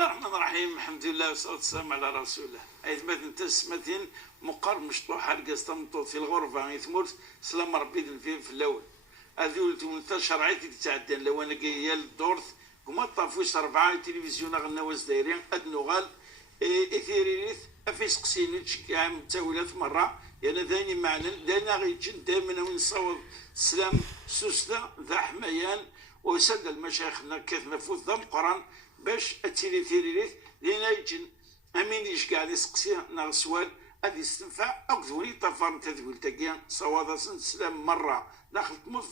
الله الرحمن الرحيم. الحمد لله والصلاة والسلام على رسول الله. أيثمات انت سمتين مقر مشطوح حرقة تمطوط في الغرفة يثمرت سلام ربي في الأول. هذول انت شرعيتي تتعدن لو أنا جاي الدورث كما طافوش 4 تلفزيون غنواز دايرين أدنوغال إثيريريث أفيس قسينيتش عام تاولات مرة يعني ذاني معنى دانا غيتشن دائما وين صوت سلام سوستا ذا حميان وسد المشايخنا كثنا فوت ذا مقران باش اتيري ثيريريث لينا يجن امين يش قاعد يسقسي ناغ سوال هذه استنفع او ذولي طفر تذول تاكيا صوادا سلام مره داخل تموت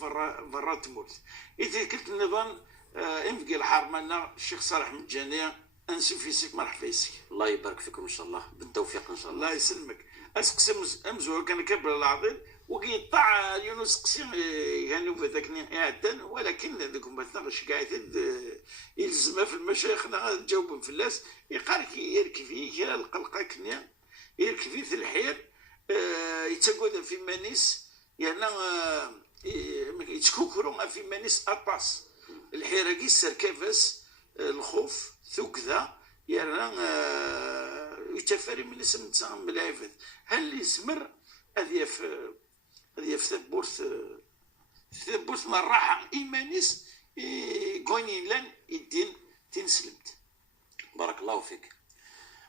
برا تموت. اذا كنت النظام انفقي الحرمنا الشيخ صالح مجانيه انسو فيسك مرحبا فيسك. الله يبارك فيكم ان شاء الله بالتوفيق ان شاء الله. الله يسلمك. اسقسم امزور كان كبر العظيم وقيطع يونس قسم يعني بذاكني يعدن ولكن ذاكم بثنغش قاعد يلزم في المشايخ تجاوب في الناس يقالك يركي فيه كلا القلقه كنيا يركي فيه الحير يتقود في مانيس يعني يتكوكرون في مانيس اطاس الحيره كيسر كيفاس الخوف ثكذا يعني يتفاري من اسم تسام بالعفث هل يسمر هذه في ثبوت من الراحة إيمانيس قوني لن الدين تنسلمت. بارك الله فيك.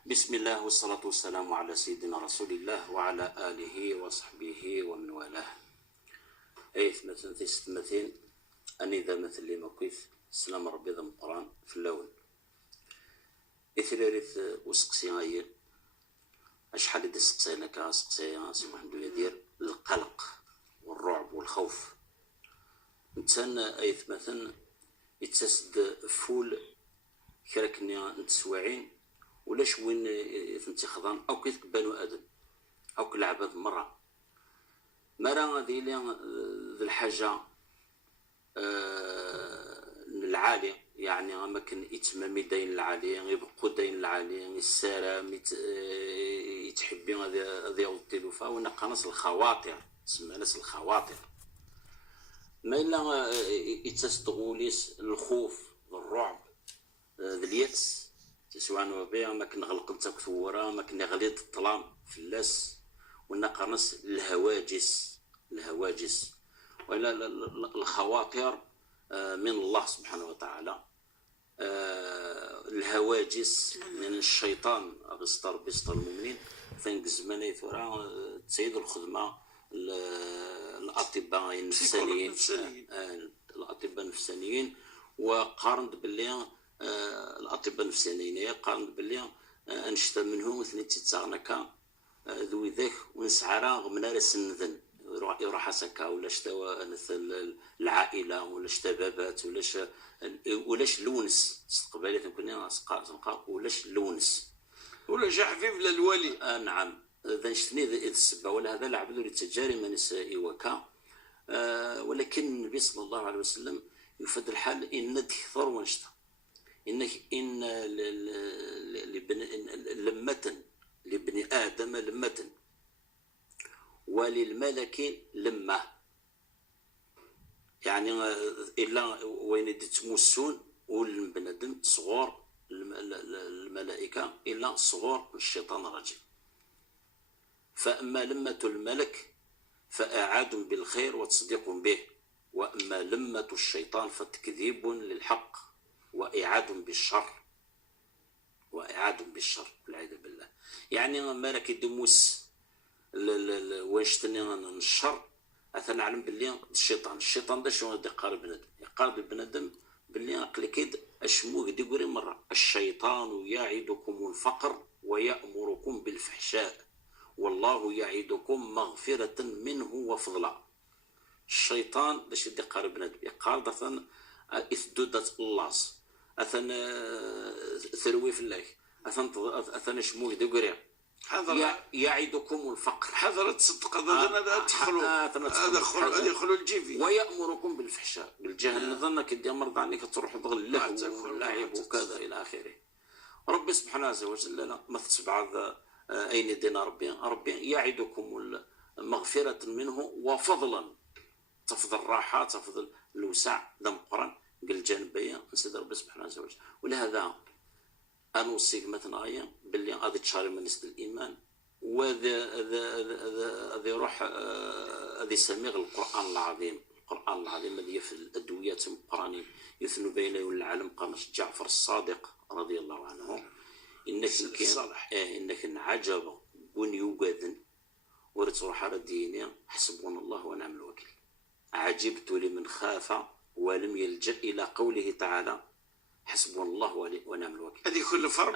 بسم الله والصلاة والسلام على سيدنا رسول الله وعلى آله وصحبه ومن والاه. أيث مثلا ثمثين أني ذا مثل لي مكيف السلام ربي ذا القرآن في اللون إثريرث وسقسي غير أشحال يدي سقسينا كسقسي سي محمد يدير القلق والرعب والخوف. إنسان أيث مثلا يتسد فول كراكني نتسواعين ولاش وين فهمتي خضان أو كيف بنو آدم أو كالعباد مرة مرة هذه ذي الحاجة العالية يعني غمكن يتمامي داين العالية يبقوا داين العالية السلام يتحبين هذه التلوفة ونقنص الخواطر تسمى ناس الخواطر ما إلا يتصدغوليس الخوف الرعب اليأس سواء بها ما كنغلق نتا كثورة ما كنغليط الظلام في اللاس ونقنص الهواجس وإلا الخواطر من الله سبحانه وتعالى الهواجس من الشيطان أغسطر بسطر المؤمنين فين زمان ثورة تسيد الخدمة الأطباء النفسانيين الأطباء النفسانيين وقارنت باللي الأطباء النفسانيين قارنت باللي أنشتا منهم اثنين تتساغنكا ذوي ذاك ونسعرا من سنذن يروح سكا ولا شتا العائله ولا شتا بابات ولاش لونس استقبالي كنا نسقا ولاش لونس ولا جا حفيف للولي نعم ذا نشتني ذا السبه ولا هذا العبد للتجاري من نساء وكا ولكن النبي صلى الله عليه وسلم يفد الحال ان تكثر ونشتا ان لمة لابن ادم لمة وللملك لمة يعني إلا وين تمسون والبنادم صغور الملائكة إلا صغور الشيطان الرجيم. فأما لمة الملك فأعاد بالخير وتصديق به وأما لمة الشيطان فتكذيب للحق وإعاد بالشر والعياذ بالله. يعني ملك الدموس واشتني الشر اثنا نعلم باللي الشيطان ده شنو يقارب البنادم باللي عقل كيد اشمو قد يقول مره الشيطان يعدكم الفقر ويأمركم بالفحشاء والله يعدكم مغفرة منه وفضلا. الشيطان باش يقارب بنادم يقارب اثنا اثدودة الله اثنا ثروي في الله اثنا شمو قد يقول يعدكم الفقر حضرة صدق تدخلوا الجيفي ويأمركم بالفحشاء بالجهل نظنك دي مرضى عنك تروح تغلله واللعب وكذا الى اخره. ربي سبحانه عز وجل ما تسبع اين دينا ربي يعدكم مغفرة منه وفضلا تفضل الراحة تفضل الوسع دم قرن قال الجانبية نسيد ربي سبحانه عز وجل. ولهذا انوصيك مثلا غاية باللي غادي تشاري من نسل الايمان، وهذا يروح هذا يسميه القران العظيم. القران العظيم هذه في الادويات المقرانين يثنوا بين العالم قام جعفر الصادق رضي الله عنه انك انك عجب بن يوجد ورتروح على ديني حسبنا الله ونعم الوكيل. عجبت لمن خاف ولم يلجأ الى قوله تعالى حسبنا الله ونعم الوكيل. هذه كل فرب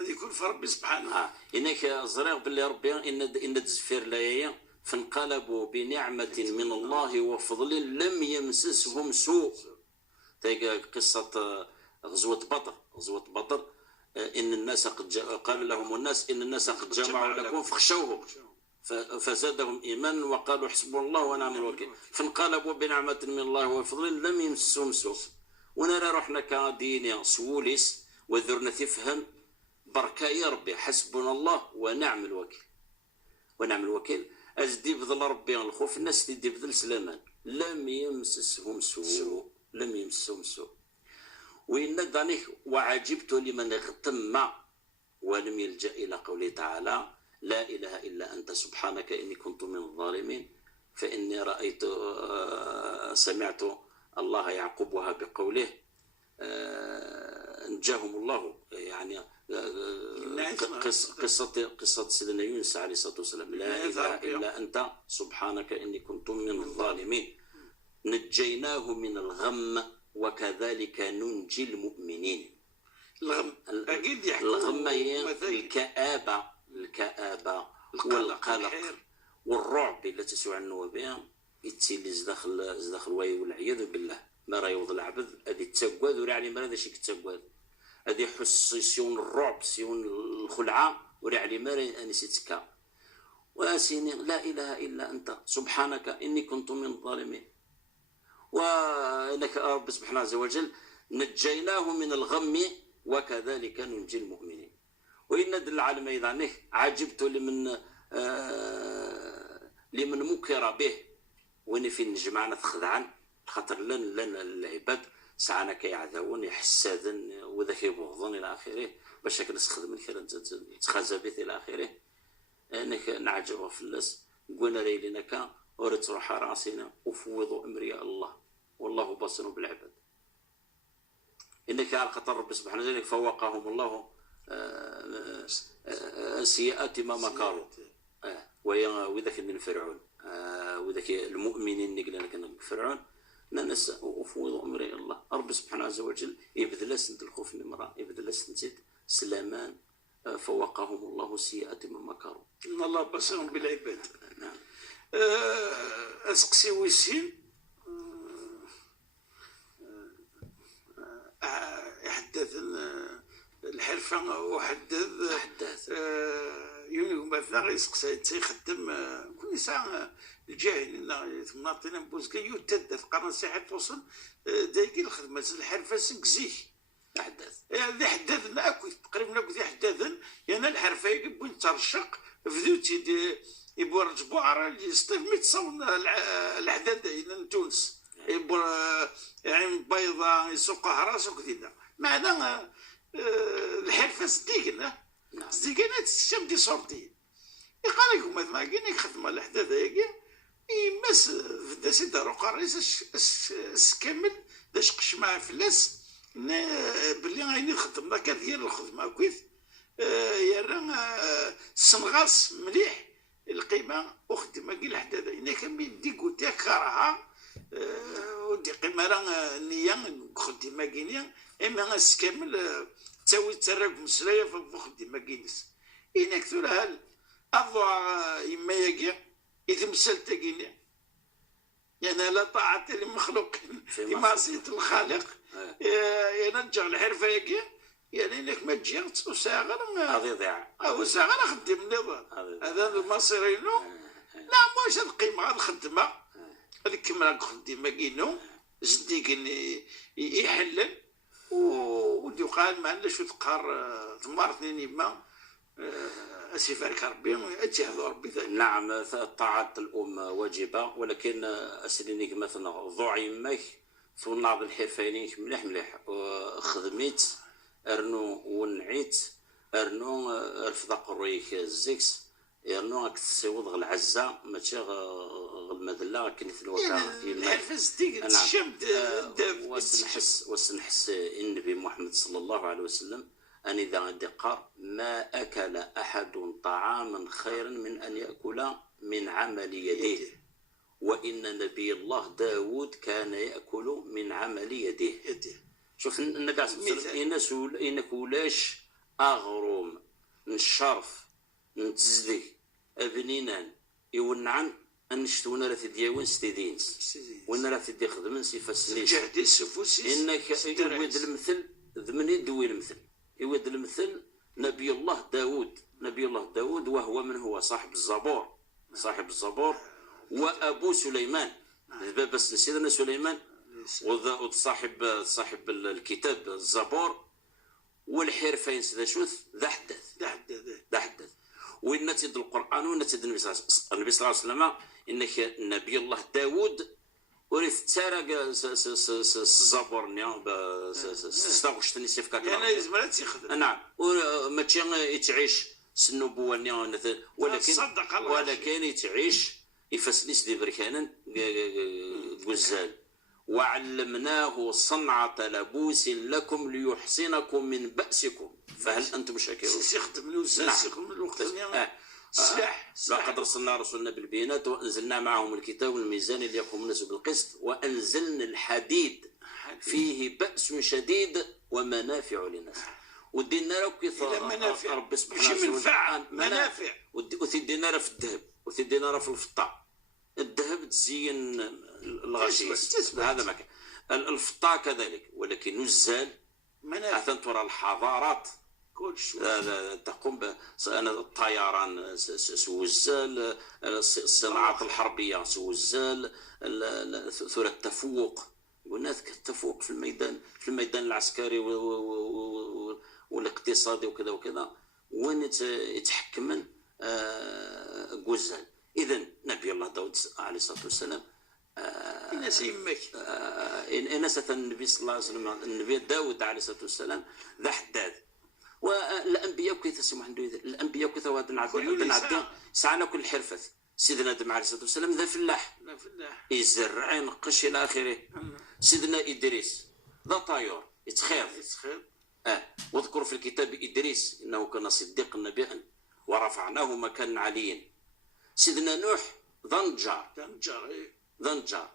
هذه كل فرب سبحانه. انك زريغ باللي ربي ان تزفير لايه فانقلبوا بنعمه من الله وفضل لم يمسسهم سوء. قصه غزوه بدر ان الناس قد قال لهم الناس ان الناس قد جمعوا لكم فاخشوهم فزادهم ايمانا وقالوا حسبنا الله ونعم الوكيل فانقلبوا بنعمه من الله وفضل لم يمسسهم سوء. ونرى روحنا كدينيا سوليس وذرنا تفهم بركة يا ربي حسبنا الله ونعم الوكيل. ونعم الوكيل أجدي بذل ربي الخوف الناس تدي بذل سلامان لم يمسسهم سوء. لم يمسسهم سوء. وإن دانيك وعجبت لمن اغتم ولم يلجأ إلى قوله تعالى لا إله إلا أنت سبحانك إني كنت من الظالمين. فإني رأيت سمعت الله يعقبها بقوله نجاهم الله يعني قصة سيدنا يونس عليه الصلاة والسلام لا إله إلا أنت سبحانك إني كنت من الظالمين نجيناه من الغم وكذلك ننجي المؤمنين. الغم هي الكآبة والقلق والرعب التي تسوى عنه بها يتسيلي زداخل واي والعياذ بالله. ما راه يوض العبد هذه التسواد وراه عليه ما هذا شي كتسواد هذه يحس سيون الرعب سيون الخلعه وراه عليه ما نسيتك واسيني لا اله الا انت سبحانك اني كنت من الظالمين. وانك رب سبحانه عز وجل نجيناه من الغم وكذلك ننجي المؤمنين. وإن دل العالم أيضا عجبت لمن مكر به وين فين جمعنا تخدعن خاطر لن العباد ساعنا كيعذاون يحسادن وذاك يبغضون الى اخره باش نستخدم الخير تخازبت الى اخره. انك نعجبوا في الناس قلنا ليلنك ورد روح راسنا وفوضوا امري الله والله بصير بالعباد. انك على خاطر رب سبحانه وتعالى فوقهم الله سيئات ما مكروا وذاك من فرعون وذاك المؤمنين نقلنا كان فرعون ناس وفوضوا امري الله. رب سبحانه عز وجل يبذل سنت الخوف المراه يبذل سنت سلامان فوقهم الله سيئات ما مكروا ان الله بصير بالعباد. نعم. اسقسي ويسين يحدث الحرفه وحدث يوم مثلا يسقسي تيخدم كل ساعه الجاهل تمناطينا بوزكا يتدث قرن ساعه توصل دايك الخدمه الحرفه سكزيك احداث هذا حداث اكو تقريبا اكو حداثا يعني الحرفه يبون ترشق فدوتي يبوا رجبوا على يستف متصون الاحداث هنا تونس يبوا يعني بيضاء يسوقها راسك كذا معنى الحرفه صديقنا تشم دي صورتي يقال لكم مثلا كاين خدمه الاحداث هيك يمس في سي دارو قريس كامل داش قش مع فلاس بلي غادي نخدم كان ديال الخدمه كويس يا راه السنغاس مليح القيمه وخدمه كاين الاحداث هنا كان ديكو تاكرها ودي قيمه راه نيه خدمه كاينه اما غاس كامل تساوي تراك مسلايه في خدمه كاينس هنا كثر هال اضع يما يجي إذا مسلت كيني يعني لا طاعة لمخلوق في معصية الخالق ينجح الحرفة يجي يعني انك ما تجي وساغر هذا يضيع وساغر خدم نظام هذا المصيرين لا مش القيمة الخدمة الكمرة خدمة كينو زديك يحلل ودي قال ما عندناش تقار ثمارتني نيما أسيفارك ربي أجهد ربي. نعم طاعة الأم واجبة ولكن أسلينيك مثلا ضوع يماك في بعض الحرفيين مليح خدميت ارنو ونعيت ارنو رفض قرويك الزيكس ارنو راك تسيوض غ العزة ماشي غ المذلة كني ثلوكا الحرفة ديك تشمد وسنحس النبي محمد صلى الله عليه وسلم أن إذا عندي قار ما أكل أحد طعاما خيرا من أن يأكل من عمل يديه وإن نبي الله داود كان يأكل من عمل يديه. شوف النبي عليه الصلاة والسلام إنك ولاش أغروم نشرف نتزدي أبنينان يونعن أنشتونا راه تدياون ستيدينس وانا راه تدي خدمن سيفاسنيس إنك يود المثل ذمني دوي المثل يود المثل نبي الله داود وهو من هو صاحب الزبور وأبو سليمان بس سيدنا سليمان صاحب الكتاب الزبور والحرفين سيدا شوث ذا حدث وإن تد القرآن وإن تد النبي صلى الله عليه وسلم إنك نبي الله داود ورث تسارق الزبور نيا استغشتني سيف كاكا أنا يزمرت يخدم نعم وماشي يتعيش النبوة نيا ولكن يتعيش يفسنيس دي بركانا غزال وعلمناه صنعة لبوس لكم ليحصنكم من بأسكم فهل أنتم شاكرون؟ سيخدم من الوقت سلاح لقد أرسلنا رسولنا بالبينات وأنزلنا معهم الكتاب والميزان ليقوم الناس بالقسط وأنزلنا الحديد فيه بأس شديد ومنافع للناس ودينا له منافع ربي سبحانه وتعالى منافع وتدينا له في الذهب وتدينا له في الفضة الذهب تزين الغشيش هذا ما كان الفضة كذلك ولكن الزال منافع ترى الحضارات تقوم الطيران سوزال الصناعات الحربية سوزال ثورة التفوق قلنا التفوق في الميدان العسكري والاقتصادي وكذا وين يتحكمن غزال. إذن نبي الله داود عليه الصلاة والسلام الناس يمك الناس النبي صلى الله عليه وسلم النبي داود عليه الصلاة والسلام ذا حداد والأنبياء كيف تسمح الأنبياء كيف نعدي سعنا كل حرفة سيدنا آدم عليه الصلاة والسلام ذا فلاح يزرع ينقش إلى آخره سيدنا إدريس ذا طيور يتخير واذكر في الكتاب إدريس إنه كان صديقا نبيا ورفعناه مكانا عليا. سيدنا نوح ذنجر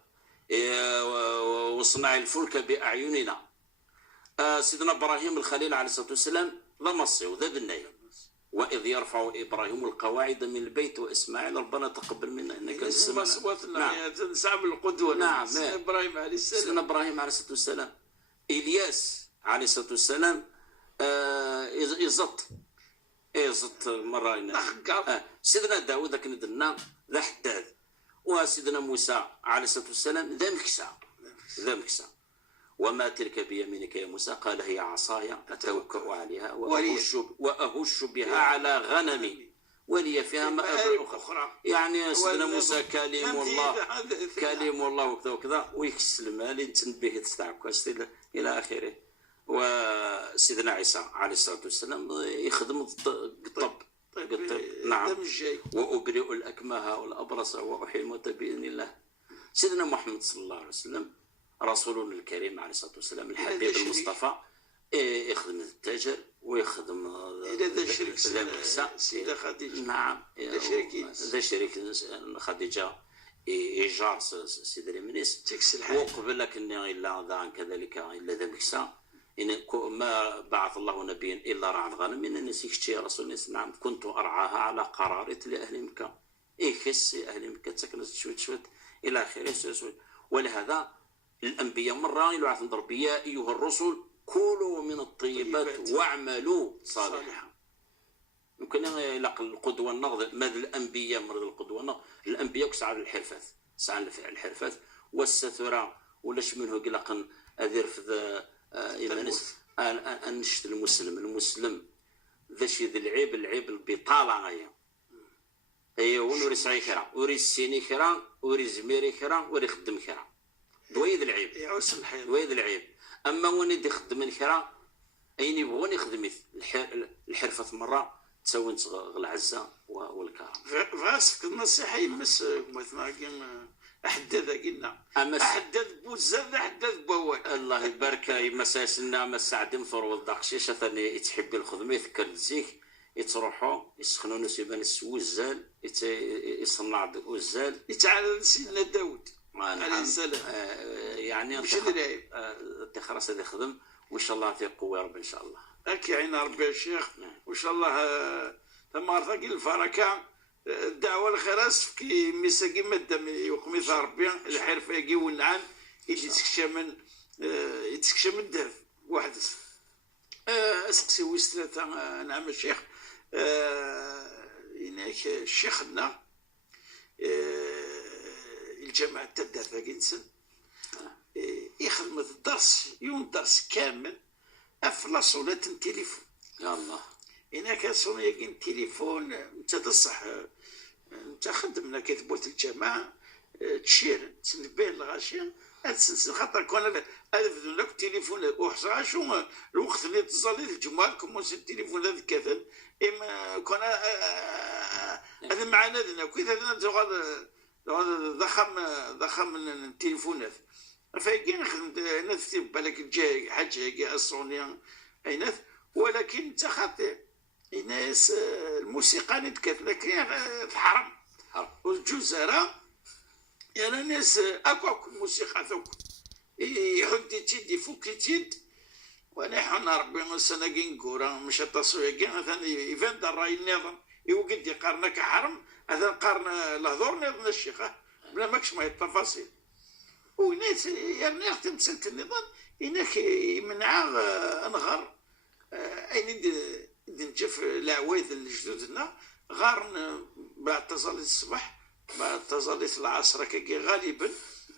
وصنع الفلك بأعيننا. سيدنا إبراهيم الخليل عليه الصلاة والسلام ذا مصي وذا بناية وإذ يرفع إبراهيم القواعد من البيت وإسماعيل ربنا تقبل منا إنك أنت السميع العليم. تنساب القدوة. نعم. سيدنا إبراهيم عليه السلام. سيدنا إبراهيم عليه الصلاة والسلام. إلياس عليه الصلاة والسلام يزط مرة سيدنا داود كان دنا ذا حداد. وسيدنا موسى عليه الصلاة والسلام ذا مكسى وما تلك بيمينك يا موسى قال هي عصاي أتوكأ عليها وأهش بها على غنمي ولي فيها مآرب أخرى. يعني سيدنا موسى كلم الله وكذا وكذا ويكسل المال تنبيه تستعكس إلى آخره. وسيدنا عيسى عليه الصلاة والسلام يخدم الطب نعم وأبرئ الأكمه والأبرص وأحيي الموتى بإذن الله. سيدنا محمد صلى الله عليه وسلم رسولنا الكريم عليه الصلاة والسلام الحبيب المصطفى يخدم التاجر ويخدم ذا سيدة خديجة. نعم ذا شريك خديجة إيجار سيدة المنيس وقبل لك إني إلا ذا كذلك إلا ذا مكسى إن ما بعث الله نبيا إلا رعى الغنم إن نسيك يا رسول الله. نعم كنت أرعاها على قرارة لأهل مكة خس أهل مكة سكنت شوت إلى آخره. ولهذا الأنبياء مرة يلعث ضربية يا أيها الرسل كلوا من الطيبات واعملوا صالحا. يمكن يلاقي القدوة النغض ماذا الأنبياء مرض القدوة النغض الأنبياء كسعى الحرفات والسترة ولاش منه قلقا أذير في ذا إيمانس أنشت المسلم ذا شي ذي العيب البطالة غاية هي ونوري سعي كرا وري سيني كرا وري زميري كرا وري خدم كرا دويد العيب يعوس الحيط دويد العيب. أما وين يدي خدم الكرا اين يبغون يخدم الحرفه مره تساوي العزه والكرم. فاسك النصيحه يمس مثلا كاين احداث قلنا أمس احداث بوزاد احداث بوال. الله يبارك مساسنا مساعد مفر والدقشيش ثاني يتحب الخدمه يذكر الزيك يتروحوا يسخنوا نسيبان السوزال يصنع الزال يتعالى سيدنا داود عليه السلام. يعني مش العيب خلاص هذا يخدم وان شاء الله في قوه رب ان شاء الله. هاك عين ربي يا شيخ وان شاء الله ثم ثقيل الفركه الدعوه الخراس كي مساكي مادام يقمي ربي الحرفه يجي والنعام يتكشى من الدهب واحد اسقسي ويس ثلاثه. نعم الشيخ هناك شيخنا الجامعة تدافع جنسا يخدم الدرس يوم درس كامل أفلا صلاة التليفون. يا الله هناك صلاة يجين تليفون انت تصح انت خدمنا كتبوت الجامعة تشير تنبيه الغاشية خاطر كون ألف لك تليفون وحصا شو الوقت اللي اتصل الجمعة كومونسي التليفون هذا كذا إما كون هذا معنا هذا كذا هذا ضخم التليفونات فايقين نخدم نفسي بالك الجاي حاجه الصونيه اينات ولكن تخاطر الناس الموسيقى نتكتل لكن الحرم والجزره يعني الناس اكو موسيقى ذوك يحدي تيدي فوق تيد وانا حنا ربي مسنا كينكورا مش التصوير كاع ثاني يفند الراي النظام يوقد يقارنا كحرم هذا نقارن الهضور نظام الشيخ بلا ماكش ما التفاصيل وناس يعني يختم سنة النظام هناك يمنع نغار اين نجف العوايد الجدودنا غار بعد تصلي الصباح بعد تصلي العصر كي غالبا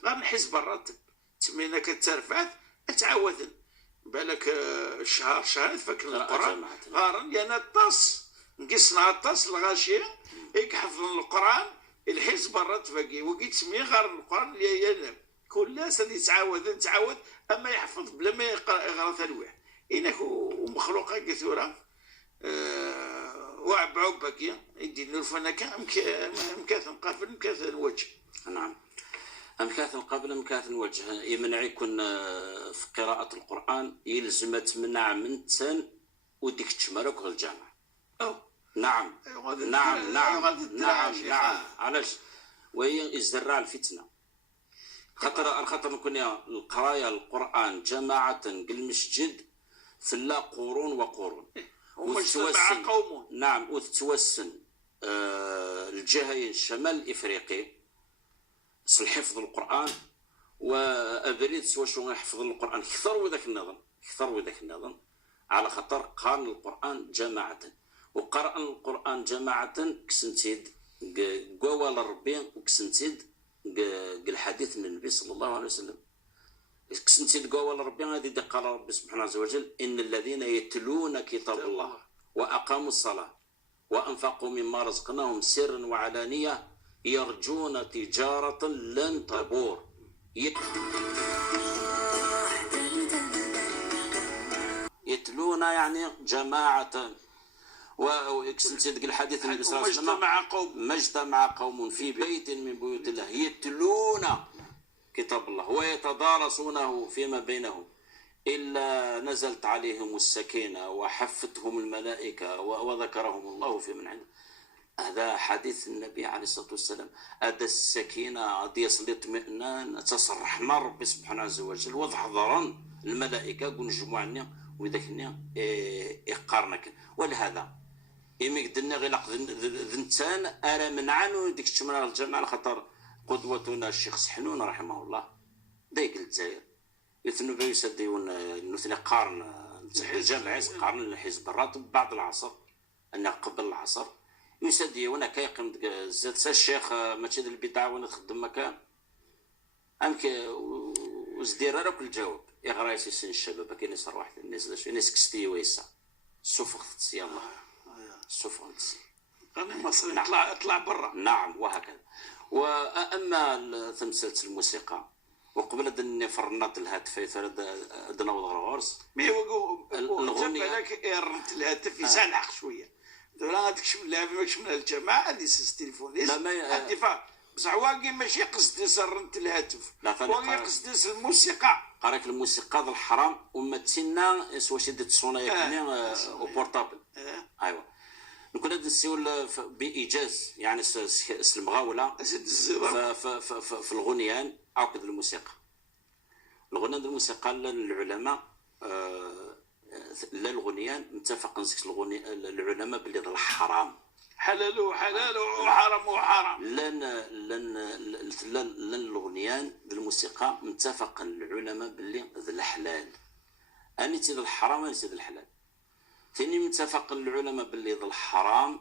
غار نحس بالراتب تسمينا كترفعت اتعودن بالك شهر فك القران غارن يعني الطاس نقصنا الطاس الغاشيه يحفظ القران الحس برات باقي وقيت سميه غار القران ينام كل ناس اللي تعاود اما يحفظ بلا ما يقرا تلويح انك ومخلوقات كثيره وعب باقي يدير الفنكه مكاثن قبل مكاثن وجه. نعم مكاثن قبل مكاثن وجه يمنع يكون في قراءه القران يلزم تمنع من تن وديك تشمرك الجامع. نعم نعم نعم نعم نعم علاش وهي الزراع الفتنه خاطر نكون القرايه القران جماعه المسجد ثلا قرون وقرون وتتوسن قوم. نعم وتتوسن الجهين شمال افريقي حفظ القران وابريد سوا شو يحفظ القران كثر وذاك النظام على خاطر قارن القران جماعه وقرأ القرآن جماعة كسنتيد قوال ربي وكسنتيد الحديث من النبي صلى الله عليه وسلم كسنتيد قوال ربي هذه قال ربي سبحانه عز وجل إن الذين يتلون كتاب الله وأقاموا الصلاة وأنفقوا مما رزقناهم سرا وعلانية يرجون تجارة لن تبور. يتلون يعني جماعة وكسنتي الحديث النبي صلى الله عليه وسلم ما اجتمع قوم في بيت من بيوت الله يتلون كتاب الله ويتدارسونه فيما بينهم إلا نزلت عليهم السكينة وحفتهم الملائكة وذكرهم الله في من عنده. هذا حديث النبي عليه الصلاة والسلام. هذا السكينة هذا يصل اطمئنان تصرح مع ربي سبحانه عز وجل وضحضرا الملائكة قول نجمعنا وذاك يقارنك ولهذا إمي قدرنا غير ذنتان أرى منعان ديك تشمنا الجامعة خاطر قدوتنا الشيخ سحنون رحمه الله دايق الجزائر يثنو بيسديون نثني قارن الجامعة قارن الحزب الراتب بعد العصر أنا قبل العصر يسدي وانا كيقيم زاد الشيخ ماشي البدعة وانا تخدم مكان أمك وزدير راك الجواب يغرا يسين الشباب كاين يصير واحد الناس ناس كستي ويسا سفخ تسي الله سفخ تسي انا مصري نعم. اطلع برا. نعم وهكذا. واما تمثيل الموسيقى وقبل أن فرنات الهاتف نوض غرس مي هو الغنية لك رنت الهاتف يسانح شويه دولا غادي تكشف اللعبه ما تكشف الجماعه اللي سيس تليفون لا ما الدفاع بصح واقي ماشي قصد رنت الهاتف لا واقي قصد الموسيقى قراك الموسيقى ذا الحرام وما تسنى سوا شدة الصونا كني وبورتابل ايوا نكون هاد نسيو بايجاز يعني المغاوله في الغنيان او كذا الموسيقى الغنيان الموسيقى العلماء لا الغنيان متفق نسكت العلماء باللي ذا الحرام حلال وحرام وحرام لن الغنيان بالموسيقى متفق العلماء باللي ذا الحلال اني تي ذا الحرام اني تي ذا الحلال ثاني متفق العلماء باللي ذا الحرام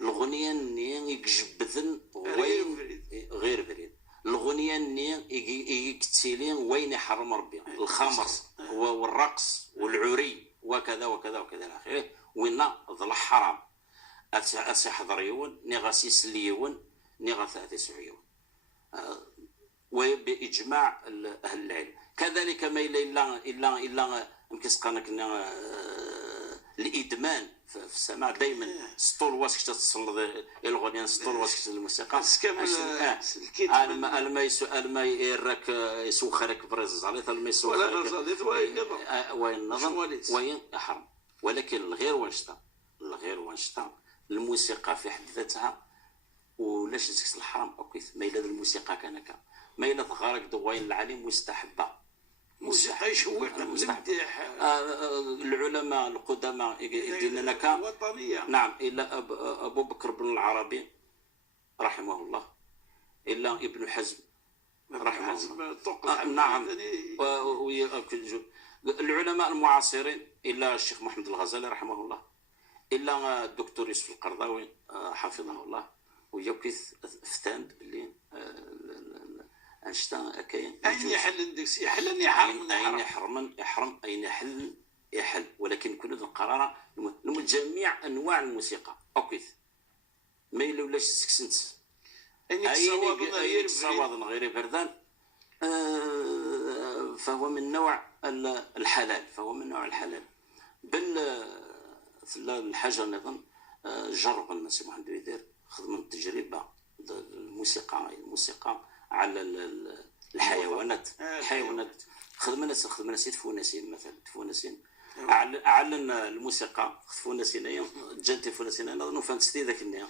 الغنيان يجبذن وين غير بريد الغنيان يكتيلين وين يحرم ربي الخمر والرقص والعري وكذا وكذا وكذا الى اخره وين ذا الحرام أسي حضريون نغاسي سليون نغاثا تسعيون وبإجماع أهل العلم كذلك ما إلا مكسقنا كنا الإدمان في السماع دائما سطول واسك تصل الغنيان سطول واسك الموسيقى الما يراك يسوخرك برز عليه الما يسوخرك وين نظن وين يحرم ولكن الغير وانشتا الموسيقى في حد ذاتها ولاش تسكس الحرام اوكيث ما إلا الموسيقى كانك ما إلا غارك دوين العليم مستحبه موسيقى يشوقنا مستحب العلماء القدماء يدين لك وطنيه نعم الا ابو بكر بن العربي رحمه الله الا ابن حزم رحمه الله نعم العلماء المعاصرين الا الشيخ محمد الغزالي رحمه الله الا الدكتور يوسف القرضاوي حفظه الله ويوكث فتان باللي انشتا كاين اين يحل اندكس يحل يحرم يحرم اين يحل ولكن كل ذو القرار جميع انواع الموسيقى اوكيث ما الا ولاش سكسنت اي صواد غير بردان فهو من نوع الحلال بل الحاجه نظن جرب الناس محمد يدير خدمه التجربه الموسيقى على الحيوانات خدمه ناس تفونسين مثلا تفونسين اعلن الموسيقى تفونسين جات تفونسين نظن فانتستي ذاك النيا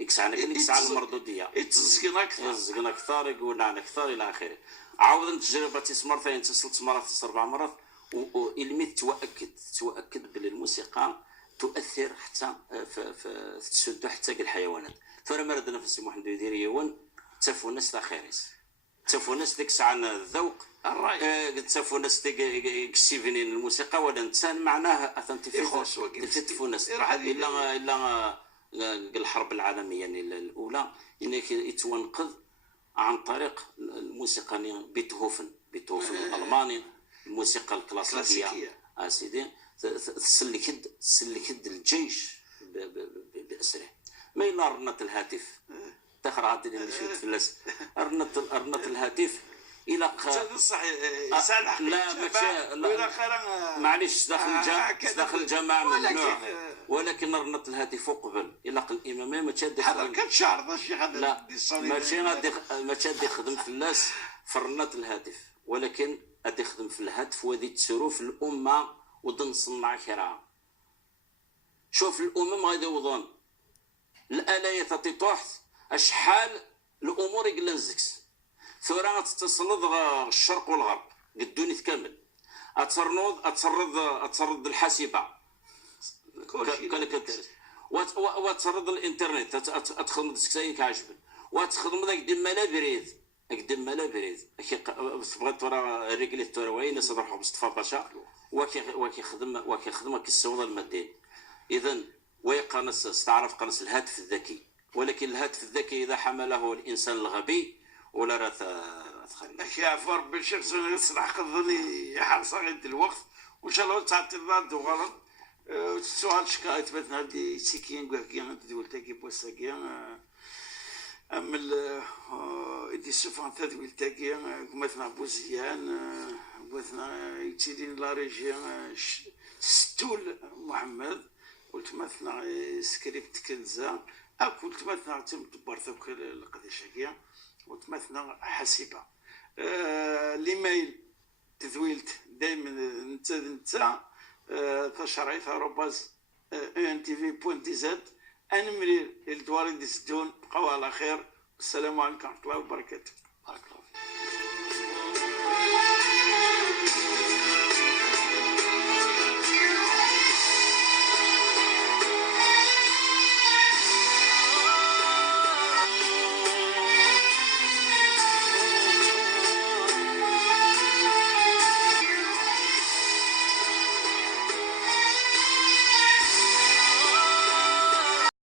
يكسعنا المردوديه يتزقنا اكثر يقول عن اكثر الى اخره عاود تجربه مرتين تصلت مرات 4 مرات والمي تؤكد بلي الموسيقى تؤثر حتى في تسد حتى الحيوانات فلما ردنا في السي محمد يدير يون تفو الناس تاع خيريس تفو الناس ديك ساعه الذوق الراي تفو الناس كسيفينين الموسيقى ولا انسان معناه تفو الناس الا الحرب العالميه الاولى انك يتونقذ عن طريق الموسيقى بيتهوفن الالماني الموسيقى الكلاسيكيه اسيدي سلكد الجيش باسره ما إلا رنت الهاتف تخرع عدني نشوت فلس رنت الهاتف الى صحيح لا معليش داخل الجماعه ممنوع ولكن رنت الهاتف قبل الى الاماميه ما تشد حركه شعر شي حد لا ما تشد يخدم فلاس فرنت الهاتف ولكن غادي يخدم في الهاتف وغادي تسرو في الامه ودنصنع كراها شوف الامم غادي يوضون الآلية تطيح أشحال الأمور يقلن زكس ثورة تتصلد الشرق والغرب قدوني تكمل أتصرد الحاسبة وتسرد الإنترنت أتخدم دسكساين كعجبن وتخدم ذاك دم لا بريد بغيت ترى رجلي ترى وين صدر مصطفى باشا وكي خدمه كالسوضه الماديه اذا ويقنص استعرف قنص الهاتف الذكي ولكن الهاتف الذكي اذا حمله الانسان الغبي ولا راه يا ربي الشيخ يصلح قضني يحرص غير الوقت وان شاء الله تعتذر غلط السؤال شكايت بتنا دي سيكين كاع دولتك بوساكيا أما إدي سوفان تدويل تاكي مثلا بوزيان مثلا يتيدين لا ريجي ستول محمد قلت مثلا سكريبت كنزة قلت مثلا تم تبارثوك القديشة قلت مثلا حاسبة الايميل تذويلت دائما نتا تشريط روباز antv.dz أنا مرير الدوار دي سدون بقوا على خير. السلام عليكم ورحمة الله وبركاته. بارك الله.